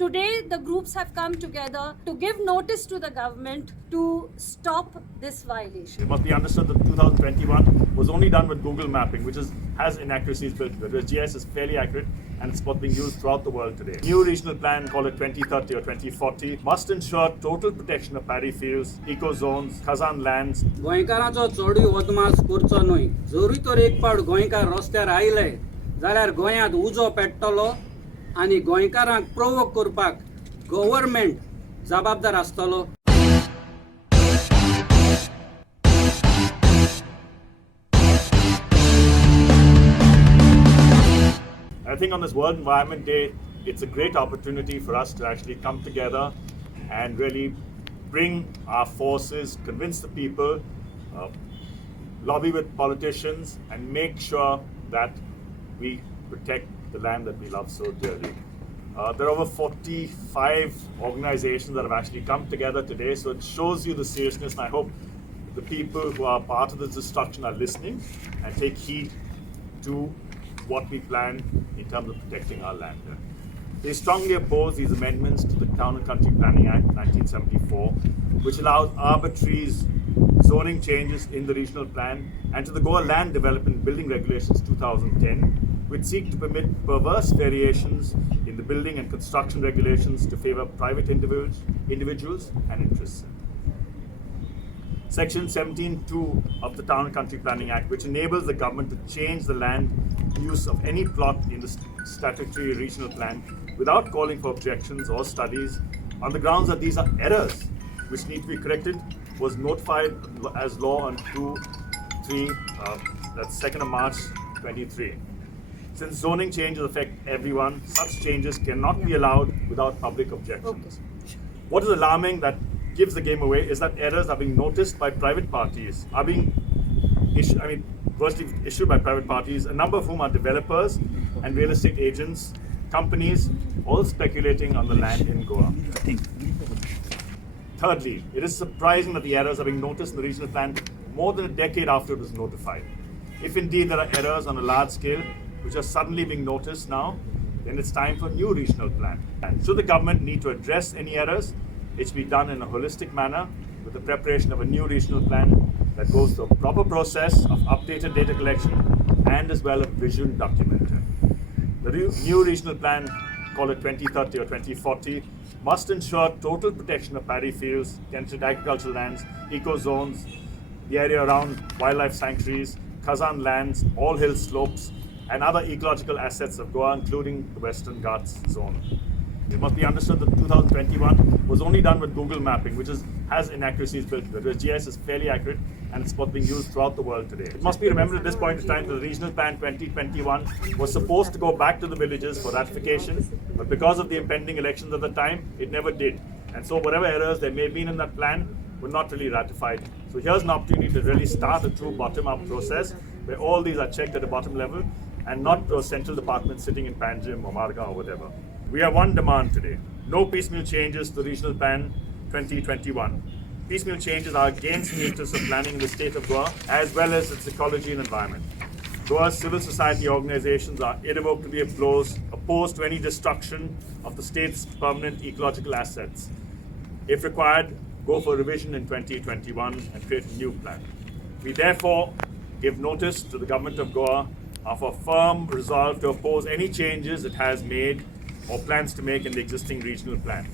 Today, the groups have come together to give notice to the government to stop this violation. It must be understood that 2021 was only done with Google mapping, which has inaccuracies built into it, whereas GIS is fairly accurate and it's what's being used throughout the world today. New regional plan, call it 2030 or 2040, must ensure total protection of paddy fields, eco zones, khazan lands. गोंयकारांचो चडूय वदमास करचो न्हय. जरी तर एक पावट गोंयकार रस्त्यार आयले जाल्यार गोंयांत उजो पेट्टलो आनी गोंयकारांक प्रोवोक करपाक गव्हर्मेंट जबाबदार आसतलो. I think on this World Environment Day, it's a great opportunity for us to actually come together and really bring our forces, convince the people, lobby with politicians, and make sure that we protect the land that we love so dearly. There are over 45 organizations that have actually come together today, so it shows you the seriousness, and I hope the people who are part of this destruction are listening and take heed to what we plan in terms of protecting our land. They strongly oppose these amendments to the Town and Country Planning Act 1974, which allows arbitrary zoning changes in the regional plan, and to the Goa Land Development Building Regulations 2010, which seek to permit perverse variations in the building and construction regulations to favor private individuals and interests. Section 17(2) of the Town and Country Planning Act, which enables the government to change the land use of any plot in the statutory regional plan without calling for objections or studies on the grounds that these are errors which need to be corrected, was notified as law on 2/2 March 23. Since zoning changes affect everyone, such changes cannot be allowed without public objections. What is alarming that gives the game away is that errors are being noticed by private parties, are being issued by private parties, a number of whom are developers and real estate agents, companies, all speculating on the land in Goa. Thirdly, it is surprising that the errors are being noticed in the regional plan more than a decade after it was notified. If indeed there are errors on a large scale which are suddenly being noticed now, then it's time for a new regional plan. And should the government need to address any errors, it should be done in a holistic manner with the preparation of a new regional plan that goes through a proper process of updated data collection and as well as vision documented. The new regional plan, call it 2030 or 2040, must ensure total protection of paddy fields, tenanted agricultural lands, eco zones, the area around wildlife sanctuaries, khazan lands, all hill slopes, and other ecological assets of Goa, including the Western Ghats zone. It must be understood that 2021 was only done with Google mapping, which has inaccuracies built into it, whereas GIS is fairly accurate and it's what's being used throughout the world today. It must be remembered at this point in time that the Regional Plan 2021 was supposed to go back to the villages for ratification, but because of the impending elections at the time, it never did. And so whatever errors there may have been in that plan were not really ratified. So here's an opportunity to really start a true bottom-up process where all these are checked at the bottom level and not to a central department sitting in Panjim or Marga or whatever. We have one demand today: no piecemeal changes to the Regional Plan 2021. Piecemeal changes are against the interests of planning in the state of Goa as well as its ecology and environment. Goa's civil society organizations are irrevocably opposed to any destruction of the state's permanent ecological assets. If required, go for revision in 2021 and create a new plan. We therefore give notice to the government of Goa of a firm resolve to oppose any changes it has made or plans to make in the existing regional plan.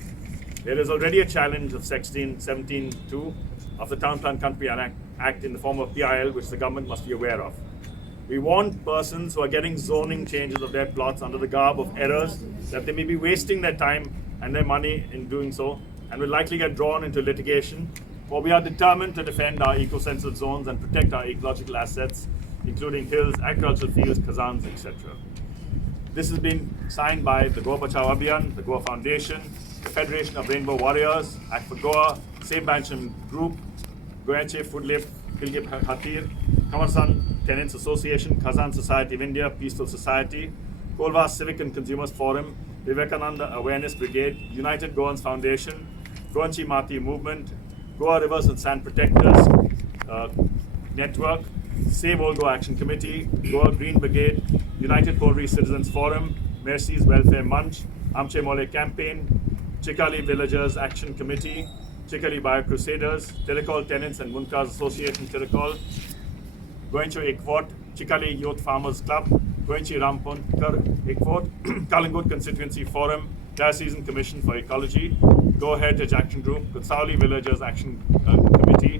There is already a challenge of Section 17(2) of the Town Plan Country Act in the form of PIL, which the government must be aware of. We warn persons who are getting zoning changes of their plots under the garb of errors that they may be wasting their time and their money in doing so and will likely get drawn into litigation, for we are determined to defend our eco-sensitive zones and protect our ecological assets, including hills, agricultural fields, khazans, etc. This has been signed by the Goa Bachao Abhiyan, the Goa Foundation, the Federation of Rainbow Warriors, Act for Goa, Save Bansham Group, Goache Foodlip, Kilgip Hatir, Kamarsan Tenants Association, Khazan Society of India, Peaceful Society, Kolva Civic and Consumers Forum, Vivekananda Awareness Brigade, United Goans Foundation, Goanchi Mati Movement, Goa Rivers and Sand Protectors Network, Save All Goa Action Committee, Goa Green Brigade, United Poultry Citizens Forum, Mercy's Welfare Munch, Amche Mole Campaign, Chikali Villagers Action Committee, Chikali Bio Crusaders, Telecol Tenants and Munkas Association Telecol, Goencho Ekvot, Chikali Youth Farmers Club, Goenchi Rampon Ekvot, Kalangut Constituency Forum, Diocesan Commission for Ecology, Go Heritage Action Group, Kutsauli Villagers Action Committee,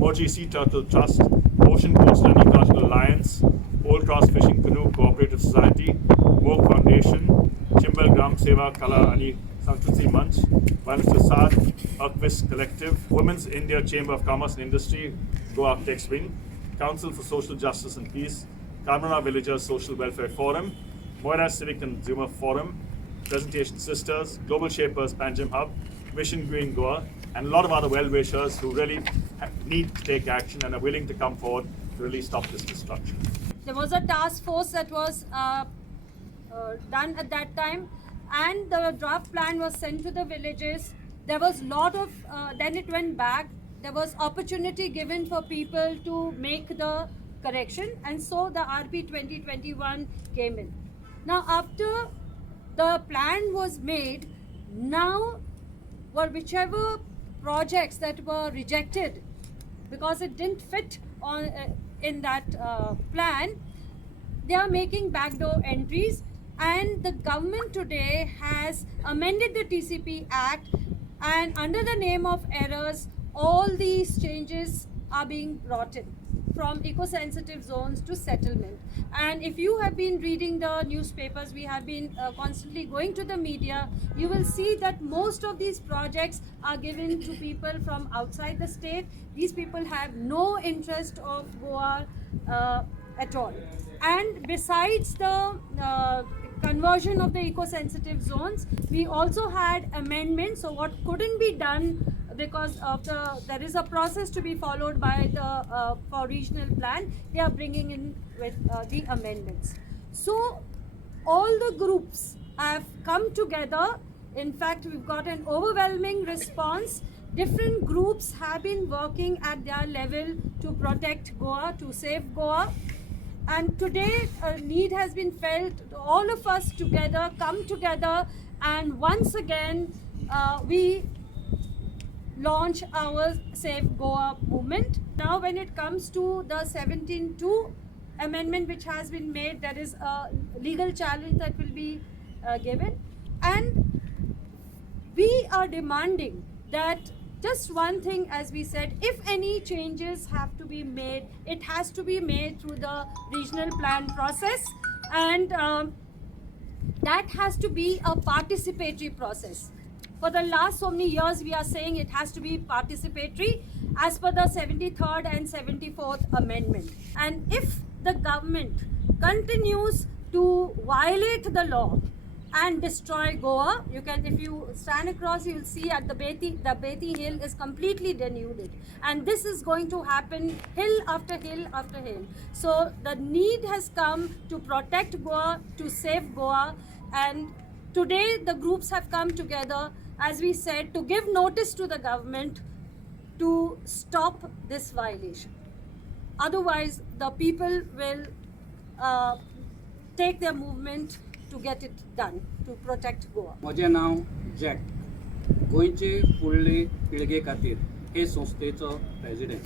Moji Sea Turtle Trust, Ocean Coastal and Ecological Alliance, Old Cross Fishing Canoe Cooperative Society, Moog Foundation, Chimbal Gram Seva Kala Ani Sankruti Manch, Vanus Prasad, Akvis Collective, Women's India Chamber of Commerce and Industry, Go Architects Wing, Council for Social Justice and Peace, Karmana Villagers Social Welfare Forum, Moira Civic Consumer Forum, Presentation Sisters, Global Shapers Panjim Hub, Mission Green Goa, and a lot of other well-wishers who really need to take action and are willing to come forward to really stop this destruction. There was a task force that was done at that time, and the draft plan was sent to the villages. There was lot of, then it went back. There was opportunity given for people to make the correction, and so the RP 2021 came in. Now after the plan was made, now were whichever projects that were rejected because it didn't fit on in that plan, they are making backdoor entries, and the government today has amended the TCP Act, and under the name of errors, all these changes are being brought in, from eco-sensitive zones to settlement. And if you have been reading the newspapers, we have been constantly going to the media, you will see that most of these projects are given to people from outside the state. These people have no interest of Goa at all. And besides the conversion of the eco-sensitive zones, we also had amendments. So what couldn't be done because of there is a process to be followed by the for regional plan, they are bringing in with the amendments. So all the groups have come together. In fact, we've got an overwhelming response. Different groups have been working at their level to protect Goa, to save Goa. And today a need has been felt, all of us together come together, and once again we launch our Save Goa movement. Now when it comes to the 17.2 amendment which has been made, there is a legal challenge that will be given, and we are demanding that just one thing, as we said, if any changes have to be made, it has to be made through the regional plan process, and that has to be a participatory process. For the last so many years, we are saying it has to be participatory as per the 73rd and 74th amendment. And if the government continues to violate the law and destroy Goa, you can, if you stand across, you will see at the Beti hill is completely denuded, and this is going to happen hill after hill after hill. So the need has come to protect Goa, to save Goa, and today the groups have come together, as we said, to give notice to the government to stop this violation. Otherwise, the people will take their movement to get it done, to protect Goa. म्हजें नांव jack, गोंयचे फुडले पिळगे खातीर हे संस्थेचो president.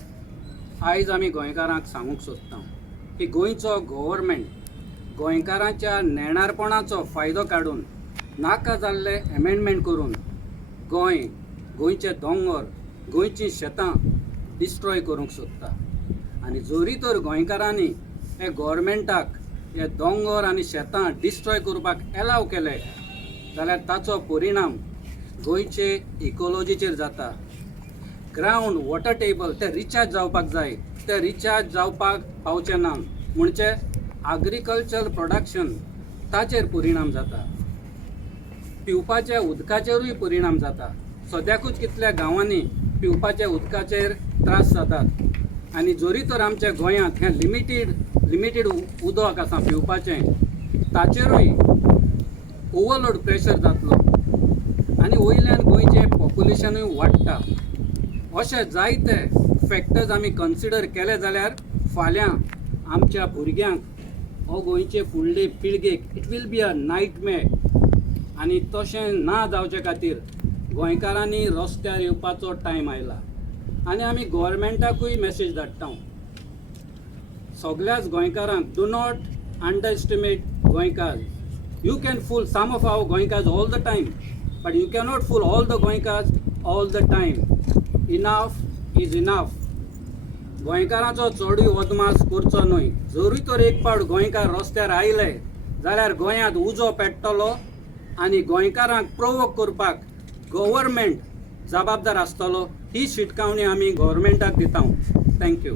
आयज आमी गोंयकारांक सांगूंक सोदता की गोंयचो गव्हर्मेंट गोंयकारांच्या नेणारपणाचो फायदो काडून नाका जाल्ले एमेंडमेंट करून गोंयचे दोंगर, गोंयचीं शेतां डिस्ट्रॉय करूंक सोदता. आनी जोरी तर गोंयकारांनी हे गव्हर्मेंटाक हे दोंगर आनी शेतां डिस्ट्रॉय करपाक एलाव केले जाल्यार ताचो परिणाम गोंयचे इकोलॉजीचेर जाता. ग्रावंड वॉटर टेबल ते रिचार्ज जावपाक जाय, ते रिचार्ज जावपाक पावचे ना, म्हणजे एग्रीकल्चर प्रोडक्शन ताचेर परिणाम जाता. पिवपाच्या उदकाचेरूय परिणाम जाता. सद्याकूच कितल्या गांवांनी पिवपाच्या उदकाचेर त्रास जातात, आनी जोरी तर आमच्या गोंयांत हें लिमिटेड उदक आसा पिवपाचें, ताचेरूय ओवरलोड प्रेशर जातलो आनी वयल्यान गोंयचें पॉप्युलेशनूय वाडटा. अशे जायते फॅक्टर्स आमी कन्सिडर केले जाल्यार फाल्यां आमच्या भुरग्यांक हो गोंयचे फुडले पिळगेक इट वील बी अ नायटमेर. आनी तशें ना जावचे खातीर गोंयकारांनी रस्त्यार येवपाचो टायम आयला आनी आमी गोवोरमेंटाकूय मॅसेज धाडटा सगळ्याच गोंयकारांक डू नॉट अंडर एस्टिमेट गोंयकार you can fool some of our गोंयकार्स all the time but you cannot fool all the गोंयकार्स all the time enough is enough गोंयकारांचो चडूय वदमास करचो न्हय जरूय तर एक पावट गोंयकार रस्त्यार आयले जाल्यार गोंयांत उजो पेट्टलो आनी गोंयकारांक प्रोवोक करपाक गव्हर्मेंट जबाबदार आसतलो ही शिटकावणी आमी गव्हर्मेंटाक दिता थँक्यू